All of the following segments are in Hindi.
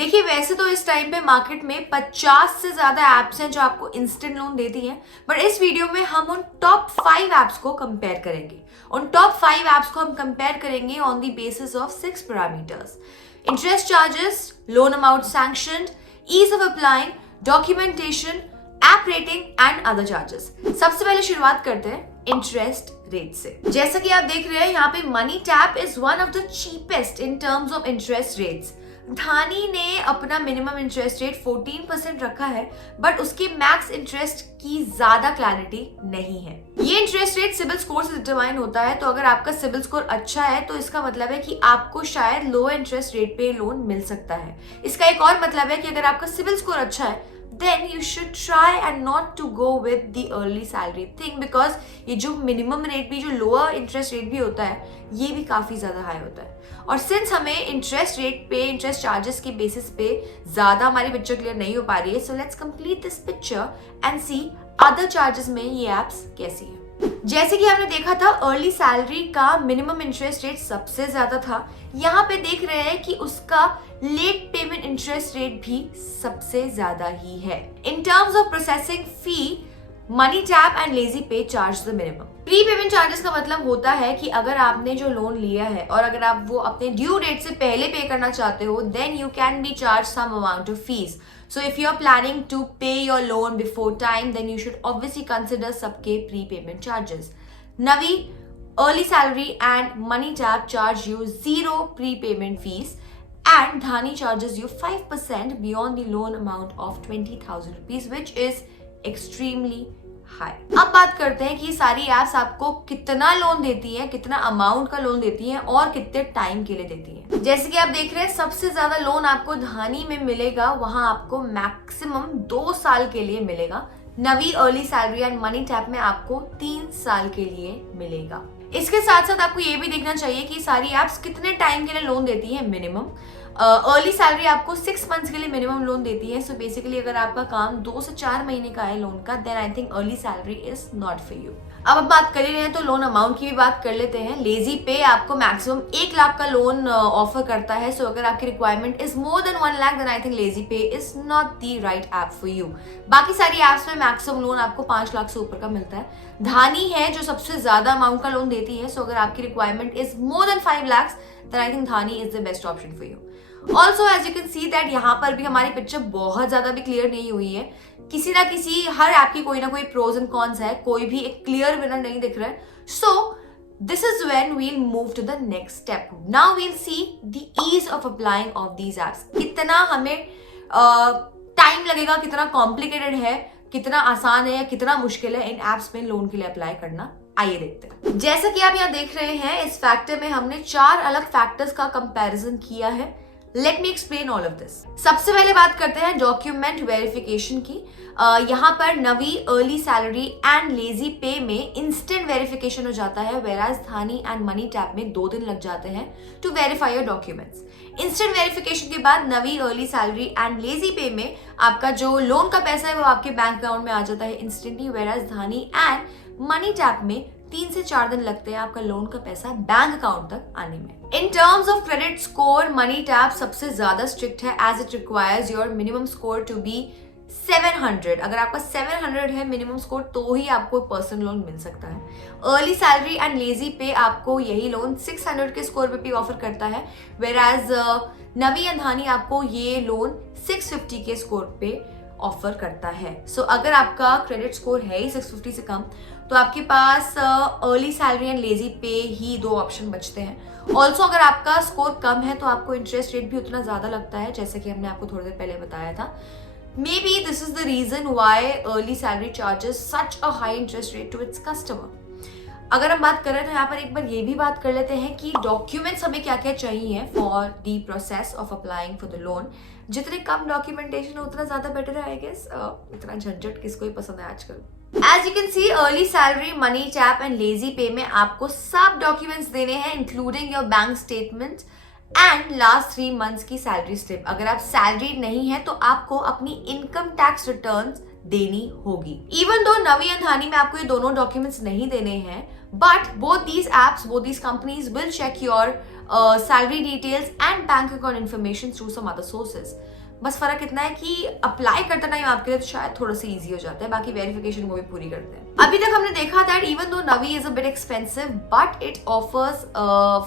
देखिए वैसे तो इस टाइम पे मार्केट में 50 से ज्यादा एप्स हैं जो आपको इंस्टेंट लोन देती हैं, बट इस वीडियो में हम उन टॉप 5 एप्स को कंपेयर करेंगे। उन टॉप 5 एप्स को हम कंपेयर करेंगे on the basis of 6 parameters: interest charges, loan amount sanctioned, ease of applying, documentation, app rating and other charges. सबसे पहले शुरुआत करते हैं इंटरेस्ट रेट से। जैसा कि आप देख रहे हैं यहाँ पे MoneyTap is one of the cheapest in terms of interest rates. Dhani ने अपना मिनिमम इंटरेस्ट रेट 14% रखा है, बट उसके मैक्स इंटरेस्ट की ज्यादा क्लैरिटी नहीं है। ये इंटरेस्ट रेट सिबिल स्कोर से डिटरमाइन होता है, तो अगर आपका सिबिल स्कोर अच्छा है तो इसका मतलब है कि आपको शायद लो इंटरेस्ट रेट पे लोन मिल सकता है। इसका एक और मतलब है कि अगर आपका सिबिल स्कोर अच्छा है then you should try and not to go with the early salary thing, because ये जो मिनिमम रेट भी, जो लोअर इंटरेस्ट रेट भी होता है, ये भी काफी ज्यादा हाई होता है। और सिंस हमें इंटरेस्ट रेट पे, इंटरेस्ट चार्जेस के बेसिस पे ज्यादा हमारी पिक्चर क्लियर नहीं हो पा रही है, so let's complete this picture and see other charges में ये एप्स कैसी है। जैसे कि आपने देखा था अर्ली सैलरी का मिनिमम इंटरेस्ट रेट सबसे ज्यादा था। यहाँ पे देख रहे हैं कि उसका लेट पेमेंट इंटरेस्ट रेट भी सबसे ज्यादा ही है। In terms of processing fee, MoneyTap and LazyPay charge the minimum. Pre payment charges का मतलब होता है कि अगर आपने जो लोन लिया है और अगर आप वो अपने ड्यू डेट से पहले पे करना चाहते हो, then you can be charge some amount of fees. So if you're planning to pay your loan before time, then you should obviously consider सबके prepayment charges. Navi, early salary and money tap charge you 0 prepayment fees, and Dhani charges you 5% beyond the loan amount of 20,000 rupees, which is extremely high. अब बात करते हैं कि ये सारी एप्स आपको कितना लोन देती हैं, कितना अमाउंट का लोन देती हैं और कितने टाइम के लिए देती हैं। जैसे कि आप देख रहे हैं सबसे ज्यादा लोन आपको धानी में मिलेगा, वहां आपको मैक्सिमम 2 साल के लिए मिलेगा। Navi EarlySalary and MoneyTap में आपको 3 साल के लिए मिलेगा। इसके साथ साथ आपको ये भी देखना चाहिए कि सारी एप्स कितने टाइम के लिए लोन देती है मिनिमम। अर्ली सैलरी आपको 6 मंथ्स के लिए मिनिमम लोन देती है। सो बेसिकली अगर आपका काम 2 से 4 महीने का है लोन का, then I think EarlySalary is not for you. अब बात कर रहे हैं तो लोन अमाउंट की भी बात कर लेते हैं। लेजी पे आपको मैक्सिमम 1 लाख का लोन ऑफर करता है। सो अगर आपकी requirement is more than 1 lakh, then I think LazyPay is not the right app for you. बाकी सारी एप्स में मैक्सिमम लोन आपको 5 लाख से ऊपर का मिलता है। धानी है जो सबसे ज्यादा अमाउंट का लोन देती है। सो अगर आपकी requirement is more than 5 lakh, then I think Dhani is the best option for you. Also as you can see that यहाँ पर भी हमारी पिक्चर बहुत ज्यादा भी क्लियर नहीं हुई है। किसी ना किसी, हर ऐप की कोई ना कोई प्रोज एंड कॉन्स है, कोई भी एक क्लियर विनर नहीं दिख रहा है। So this is when we'll move to the next step. Now we'll see the ease of applying of these apps. कितना हमें टाइम लगेगा, कितना कॉम्प्लिकेटेड है, कितना आसान है या कितना मुश्किल है इन एप्स में लोन के लिए अप्लाई करना। आइए देखते हैं। जैसा कि आप यहाँ देख रहे हैं, इस फैक्टर में हमने 4 अलग फैक्टर्स का कंपैरिजन किया है। Let me explain all of this. सबसे पहले बात करते हैं डॉक्यूमेंट वेरिफिकेशन की। यहाँ पर Navi EarlySalary and LazyPay में इंस्टेंट वेरिफिकेशन हो जाता है, whereas Dhani and MoneyTap में 2 दिन लग जाते हैं to verify your documents. Instant verification के बाद Navi EarlySalary and LazyPay में आपका जो लोन का पैसा है वो आपके बैंक अकाउंट में आ जाता है instantly, वेराज Dhani and MoneyTap में 3 से 4 दिन लगते हैं आपका लोन का पैसा बैंक अकाउंट तक आने में। In terms of credit score, MoneyTap सबसे ज्यादा स्ट्रिक्ट है, as it requires your minimum score to be 700। अगर आपका 700 है मिनिमम स्कोर, तो ही आपको पर्सनल लोन मिल सकता है। अर्ली सैलरी एंड लेजी पे आपको यही लोन 600 के स्कोर पे भी ऑफर करता है, वेराज नवी एंड धानी आपको ये लोन 650 के स्कोर पे ऑफर करता है। सो अगर आपका क्रेडिट स्कोर है ही 650 से कम, तो आपके पास अर्ली सैलरी एंड लेजी पे ही 2 ऑप्शन बचते हैं। ऑल्सो अगर आपका स्कोर कम है तो आपको इंटरेस्ट रेट भी उतना ज्यादा लगता है, जैसा कि हमने आपको थोड़ी देर पहले बताया था। Maybe this is the reason why EarlySalary charges such a high interest rate to its customer. अगर हम बात करें तो यहाँ पर एक बार ये भी बात कर लेते हैं कि डॉक्यूमेंट्स हमें क्या क्या चाहिए for the process of applying for the loan. जितने कम डॉक्यूमेंटेशन है उतना ज्यादा बेटर है आई गेस। इतना झंझट किसको ही पसंद है आजकल। As you can see EarlySalary, MoneyTap and LazyPay में आपको सब डॉक्यूमेंट्स देने हैं, including your bank statement and last 3 months की सैलरी स्लिप। अगर आप सैलरी नहीं है तो आपको अपनी इनकम टैक्स रिटर्न्स देनी होगी। इवन दो नवी एंड धानी में आपको ये दोनों डॉक्यूमेंट्स नहीं देने हैं, but both these apps, both these companies will check your salary details and bank account information through some other sources. बस फर्क इतना है कि अप्लाई करता टाइम आपके लिए तो शायद थोड़ा सा इजी हो जाता है, बाकी वेरिफिकेशन वो भी पूरी करते हैं। अभी तक हमने देखा that even though Navi is a bit expensive but it offers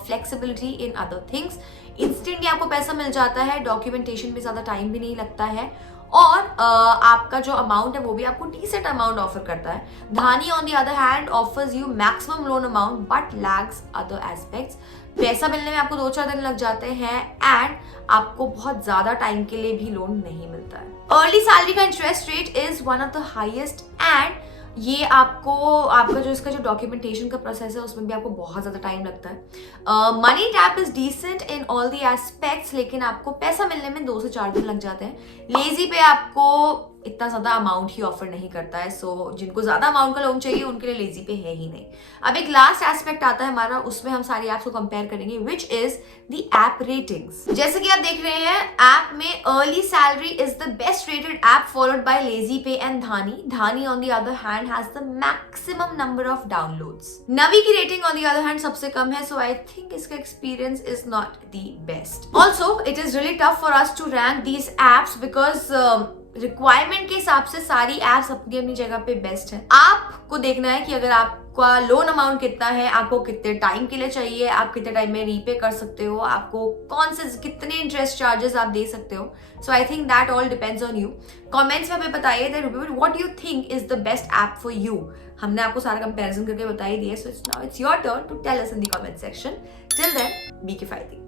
flexibility in other things. Instantly आपको पैसा मिल जाता है, डॉक्यूमेंटेशन में ज्यादा टाइम भी नहीं लगता है, और आपका जो अमाउंट है वो भी आपको डिसेंट अमाउंट ऑफर करता है। Dhani on the other hand offers you maximum loan amount but lags other aspects. पैसा मिलने में आपको 2-4 दिन लग जाते हैं एंड आपको बहुत ज्यादा टाइम के लिए भी लोन नहीं मिलता है। अर्ली सैलरी का interest rate is one of the highest and ये आपका जो इसका जो डॉक्यूमेंटेशन का प्रोसेस है उसमें भी आपको बहुत ज़्यादा टाइम लगता है। MoneyTap is decent in all the aspects, लेकिन आपको पैसा मिलने में 2 से 4 दिन लग जाते हैं। लेजी पे आपको इतना ज़्यादा अमाउंट ही ऑफर नहीं करता है, सो जिनको ज़्यादा अमाउंट का लोन चाहिए उनके लिए लेजी पे है ही नहीं। अब एक लास्ट एस्पेक्ट आता है हमारा, उसमें हम सारी ऐप्स को कंपेयर करेंगे, which is the app ratings. जैसे कि आप देख रहे हैं ऐप में EarlySalary is the best rated app followed by LazyPay and Dhani. Dhani on the other hand has the maximum number of downloads. Navi की rating on the other hand सबसे कम है, सो आई थिंक इसका experience is not the best. Also it is really tough for us to rank these apps because requirement के हिसाब से सारी एप्स अपनी अपनी जगह पे बेस्ट है। आपको देखना है कि अगर आपका लोन अमाउंट कितना है, आपको कितने टाइम के लिए चाहिए, आप कितने टाइम में रीपे कर सकते हो, आपको कौन से कितने इंटरेस्ट चार्जेस आप दे सकते हो। So I think that all depends on you. Comments में हमें बताइए that what you think is the best app for you. हमने आपको सारा कंपैरिजन करके बता ही दिया, so it's now it's your turn to tell us in the comment section. Till then be किफायती।